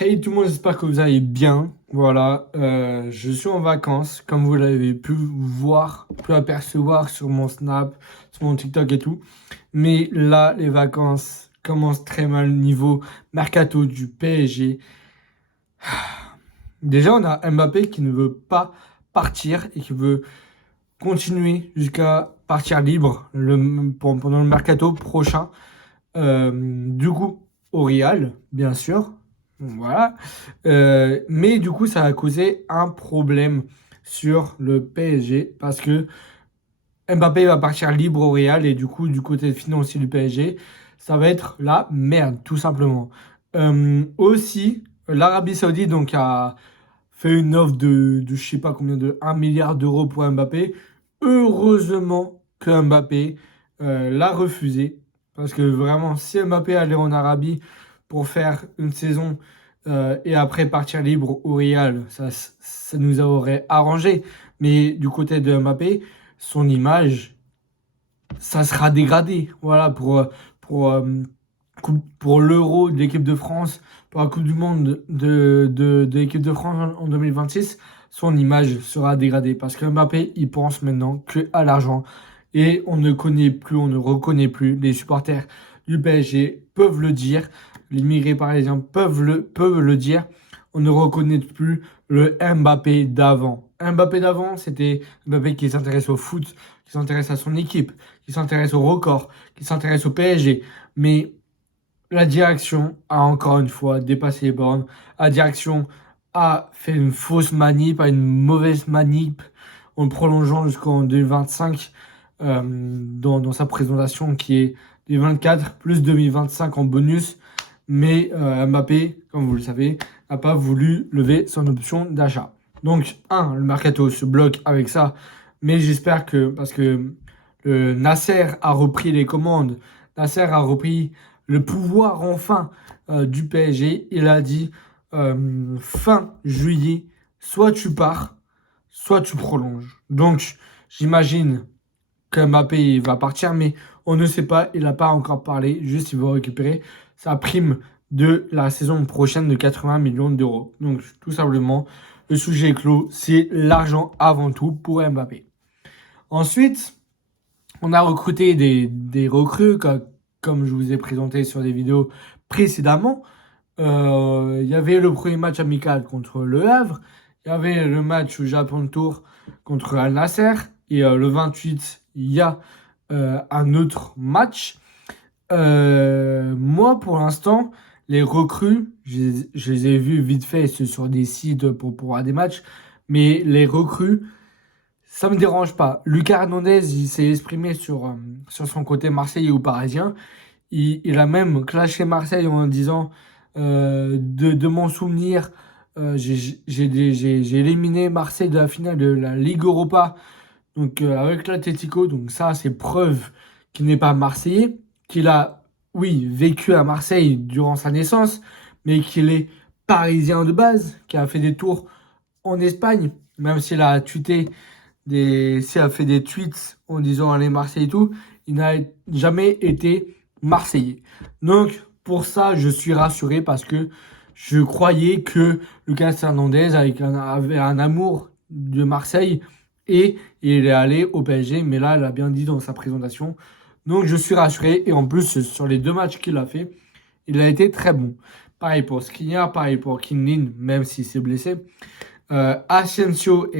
Hey tout le monde, j'espère que vous allez bien. Voilà, je suis en vacances, comme vous l'avez pu voir, pu apercevoir sur mon Snap, sur mon TikTok et tout. Mais là, les vacances commencent très mal niveau mercato du PSG. Déjà, on a Mbappé qui ne veut pas partir et qui veut continuer jusqu'à partir libre pendant le mercato prochain. Du coup, au Real, bien sûr. Voilà. Mais du coup, ça a causé un problème sur le PSG parce que Mbappé va partir libre au Real et du coup, du côté financier du PSG, ça va être la merde, tout simplement. Aussi, l'Arabie Saoudite donc, a fait une offre de je sais pas combien, de 1 milliard d'euros pour Mbappé. Heureusement que Mbappé l'a refusé. Parce que vraiment, si Mbappé allait en Arabie pour faire une saison et après partir libre au Real, ça nous aurait arrangé. Mais du côté de Mbappé, son image, ça sera dégradé. Voilà, pour, pour l'Euro de l'équipe de France, pour la Coupe du Monde de l'équipe de France en 2026, son image sera dégradée. Parce que Mbappé, il pense maintenant que à l'argent. Et on ne connaît plus, on ne reconnaît plus. Les supporters du PSG peuvent le dire. Les migrés parisiens peuvent le dire. On ne reconnaît plus le Mbappé d'avant. Mbappé d'avant, c'était Mbappé qui s'intéresse au foot, qui s'intéresse à son équipe, qui s'intéresse au record, qui s'intéresse au PSG. Mais la direction a encore une fois dépassé les bornes. La direction a fait une fausse manip, une mauvaise manip en le prolongeant jusqu'en 2025 dans sa présentation qui est 2024 plus 2025 en bonus. Mais Mbappé, comme vous le savez, n'a pas voulu lever son option d'achat. Donc, le mercato se bloque avec ça. Mais j'espère que, parce que Nasser a repris les commandes, Nasser a repris le pouvoir enfin du PSG. Il a dit fin juillet, soit tu pars, soit tu prolonges. Donc, j'imagine que Mbappé va partir, mais on ne sait pas. Il n'a pas encore parlé. Juste, il va récupérer sa prime de la saison prochaine de 80 millions d'euros. Donc, tout simplement, le sujet est clos. C'est l'argent avant tout pour Mbappé. Ensuite, on a recruté des recrues, comme je vous ai présenté sur des vidéos précédemment. Il y avait le premier match amical contre Le Havre. Il y avait le match au Japon Tour contre Al Nasser. Et le 28, il y a un autre match. Moi, pour l'instant, les recrues, je les ai vus vite fait sur des sites pour voir des matchs. Mais les recrues, ça me dérange pas. Lucas Hernandez, il s'est exprimé sur son côté marseillais ou parisien. Il a même clashé Marseille en disant de mon souvenir, j'ai éliminé Marseille de la finale de la Ligue Europa donc, avec l'Atlético. Donc ça, c'est preuve qu'il n'est pas marseillais, qu'il a, oui, vécu à Marseille durant sa naissance, mais qu'il est parisien de base, qui a fait des tours en Espagne, même s'il a tweeté s'il a fait des tweets en disant aller Marseille et tout, il n'a jamais été Marseillais. Donc pour ça, je suis rassuré parce que je croyais que Lucas Hernandez avait un amour de Marseille et il est allé au PSG, mais là, il a bien dit dans sa présentation. Donc je suis rassuré et en plus, sur les deux matchs qu'il a fait, il a été très bon. Pareil pour Skriniar, pareil pour Kinlin, même s'il s'est blessé. Asensio,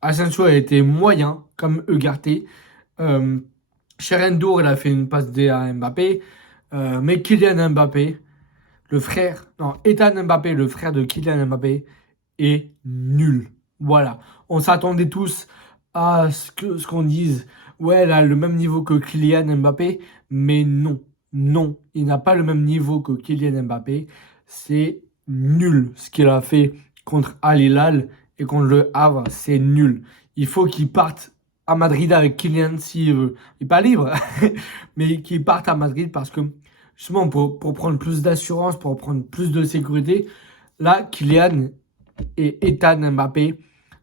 Asensio a été moyen, comme Ugarte. Euh, Cherendour, il a fait une passe D à Mbappé. Mais Kylian Mbappé, le frère, non, Ethan Mbappé, le frère de Kylian Mbappé, est nul. Voilà. On s'attendait tous à ce qu'on dise, ouais, elle a le même niveau que Kylian Mbappé, mais non. Non, il n'a pas le même niveau que Kylian Mbappé. C'est nul ce qu'il a fait contre Al Hilal et contre le Havre. C'est nul. Il faut qu'il parte à Madrid avec Kylian s'il veut. Il n'est pas libre, mais qu'il parte à Madrid parce que justement pour prendre plus d'assurance, pour prendre plus de sécurité, là, Kylian et Ethan Mbappé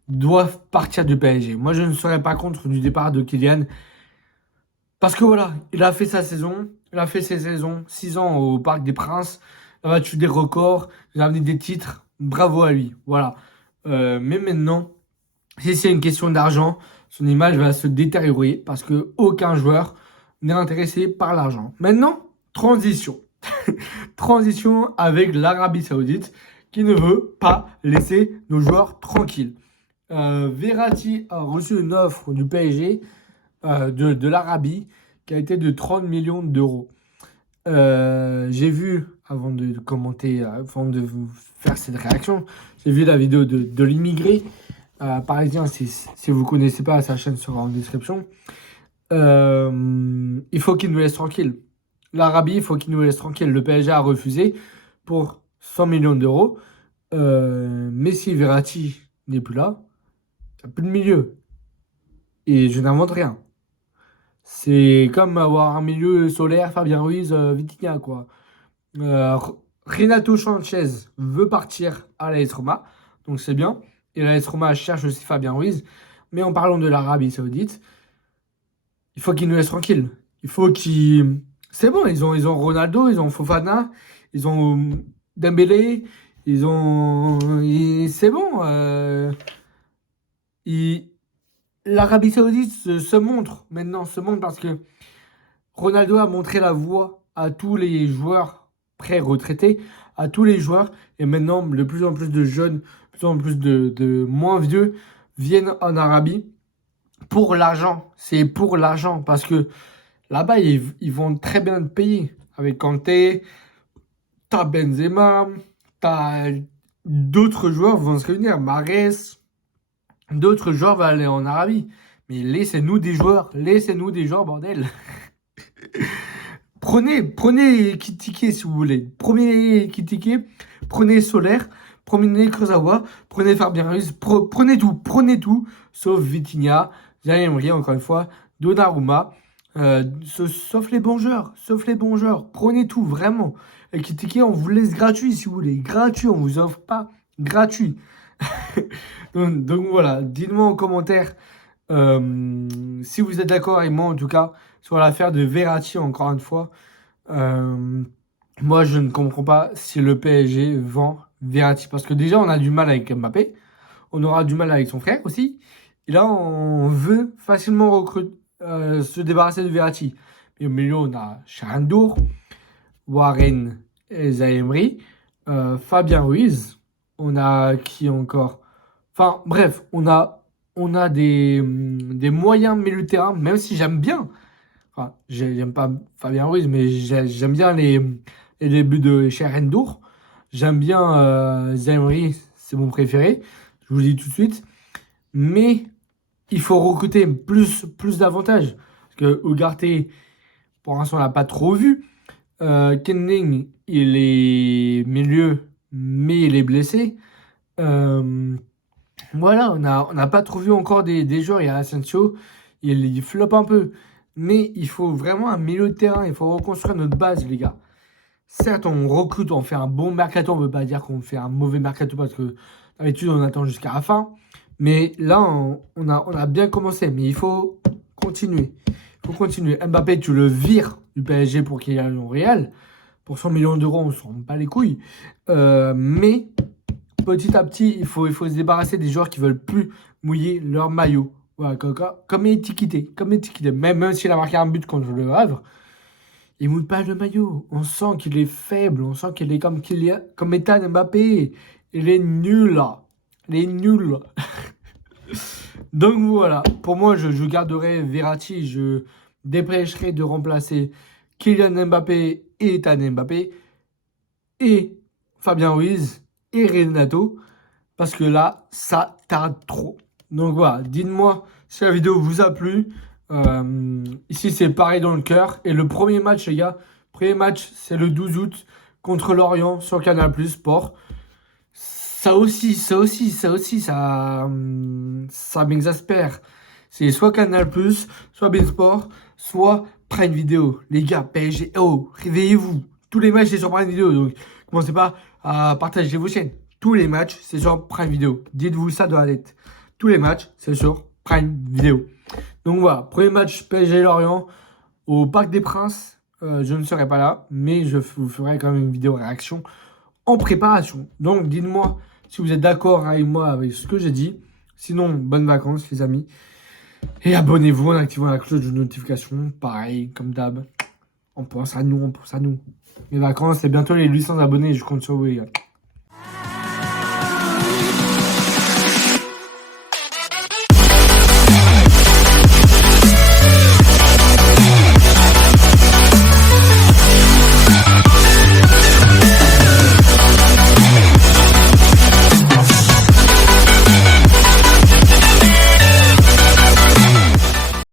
doivent partir du PSG. Moi, je ne serais pas contre du départ de Kylian. Parce que voilà, il a fait sa saison. Il a fait ses saisons, 6 ans au Parc des Princes. il a battu des records, il a amené des titres. Bravo à lui. Voilà. Mais maintenant, si c'est une question d'argent, son image va se détériorer parce que aucun joueur n'est intéressé par l'argent. Maintenant, transition. Transition avec l'Arabie Saoudite qui ne veut pas laisser nos joueurs tranquilles. Verratti a reçu une offre du PSG de l'Arabie qui a été de 30 millions d'euros. J'ai vu, avant de commenter, avant de vous faire cette réaction, j'ai vu la vidéo de l'immigré parisien. Si vous ne connaissez pas, sa chaîne sera en description. Il faut qu'il nous laisse tranquille. L'Arabie, il faut qu'il nous laisse tranquille. Le PSG a refusé pour 100 millions d'euros. Messi, Verratti n'est plus là. Il n'y a plus de milieu. Et je n'invente rien. C'est comme avoir un milieu solaire, Fabien Ruiz, Vitinha, quoi. Renato Sanchez veut partir à l'AS Roma, donc c'est bien. Et l'AS Roma cherche aussi Fabien Ruiz. Mais en parlant de l'Arabie Saoudite, il faut qu'ils nous laissent tranquilles. Il faut qu'ils... C'est bon, ils ont Ronaldo, ils ont Fofana, ils ont Dembélé, ils ont... C'est bon. L'Arabie Saoudite se montre maintenant, se montre parce que Ronaldo a montré la voie à tous les joueurs pré-retraités, à tous les joueurs, et maintenant de plus en plus de jeunes, de plus en plus de moins vieux viennent en Arabie pour l'argent. C'est pour l'argent parce que là-bas, ils vont très bien te payer. Avec Kanté, t'as Benzema, t'as d'autres joueurs vont se réunir, Mahrez. D'autres joueurs vont aller en Arabie. Mais laissez-nous des joueurs, bordel. Prenez Kitike si vous voulez. Prenez Kitike, prenez Solaire, prenez Kurzawa, prenez Fabien Ruiz, prenez tout, sauf Vitinha, Zaïre, encore une fois, Donnarumma, sauf les bons joueurs, prenez tout, vraiment. Et Kitike, on vous laisse gratuit si vous voulez, gratuit, on vous offre pas gratuit. donc voilà, dites-moi en commentaire si vous êtes d'accord avec moi en tout cas sur l'affaire de Verratti encore une fois. Moi je ne comprends pas si le PSG vend Verratti parce que déjà on a du mal avec Mbappé, on aura du mal avec son frère aussi. Et là on veut facilement se débarrasser de Verratti. Et au milieu on a Charandour, Warren et Zaïre, Fabien Ruiz. On a qui encore? Enfin, bref, on a des moyens milieu de terrain, même si j'aime bien. Enfin, j'aime pas Fabien Ruiz, mais j'aime bien les débuts de Cherhendour. J'aime bien Zaïre, c'est mon préféré. Je vous le dis tout de suite. Mais il faut recruter plus d'avantages. Parce que Ugarte, pour l'instant, on l'a pas trop vu. Kenning, il est milieu, mais il est blessé. Voilà, on n'a pas trouvé encore des joueurs. Il y a Asensio, il floppe un peu. Mais il faut vraiment un milieu de terrain. Il faut reconstruire notre base, les gars. Certes, on recrute, on fait un bon mercato. On ne veut pas dire qu'on fait un mauvais mercato parce que d'habitude, on attend jusqu'à la fin. Mais là, on a bien commencé. Mais il faut continuer. Mbappé, tu le vires du PSG pour qu'il aille au Real. Pour 100 millions d'euros, on ne se rend pas les couilles. Mais petit à petit, il faut se débarrasser des joueurs qui veulent plus mouiller leur maillot. Voilà, comme étiqueté. Même s'il a marqué un but contre le Havre, il ne mouille pas le maillot. On sent qu'il est faible. On sent qu'il est comme Ethan Mbappé. Il est nul là. Donc voilà, pour moi, je garderai Verratti. Je dépêcherai de remplacer Kylian Mbappé et Ethan Mbappé et Fabien Ruiz et Renato parce que là, ça tarde trop. Donc voilà, dites-moi si la vidéo vous a plu. Ici, c'est pareil dans le cœur. Et le premier match, les gars, c'est le 12 août contre Lorient sur Canal+ Sport. Ça m'exaspère. C'est soit Canal+, soit Beansport, soit Prime Video. Les gars, PSG, oh, réveillez-vous. Tous les matchs, c'est sur Prime Video. Donc, commencez pas à partager vos chaînes. Tous les matchs, c'est sur Prime Video. Dites-vous ça dans la tête. Tous les matchs, c'est sur Prime Video. Donc voilà, premier match PSG Lorient au Parc des Princes. je ne serai pas là, mais je vous ferai quand même une vidéo réaction en préparation. Donc dites-moi si vous êtes d'accord avec moi avec ce que j'ai dit. Sinon, bonnes vacances les amis. Et abonnez-vous en activant la cloche de notification. Pareil, comme d'hab. On pense à nous, on pense à nous. Les vacances, c'est bientôt les 800 abonnés. Je compte sur vous les gars.